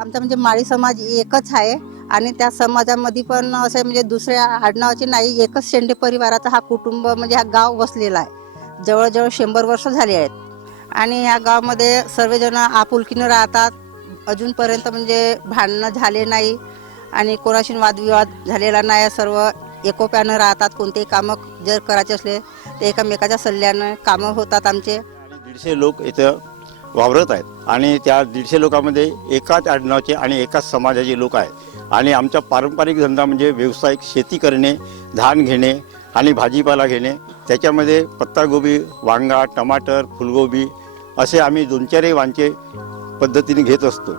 आमचा म्हणजे माळी समाज एकच आहे आणि त्या समाजामध्ये पण असं म्हणजे दुसऱ्या आडनावाचे नाही, एकच शेंडे परिवाराचा हा कुटुंब म्हणजे हा गाव वसलेला आहे. जवळजवळ 100 वर्ष झाली आहेत आणि ह्या गावामध्ये सर्वजण आपुलकीनं राहतात. अजूनपर्यंत म्हणजे भांडणं झाले नाही आणि कोणाशी वादविवाद झालेला नाही. सर्व एकोप्यानं राहतात. कोणतेही कामं जर करायचे असले तर एकमेकाच्या सल्ल्यानं कामं होतात आमचे. 150 लोक इथं वावरत आहेत आणि त्या 150 लोकांमध्ये एकाच आडनावाचे आणि एकाच समाजाचे लोक आहेत आणि आमचा पारंपरिक धंदा म्हणजे व्यावसायिक शेती करणे, धान घेणे आणि भाजीपाला घेणे. त्याच्यामध्ये पत्तागोबी, वांगा, टमाटर, फुलगोबी असे आम्ही 2-4 वांचे पद्धतीने घेत असतो.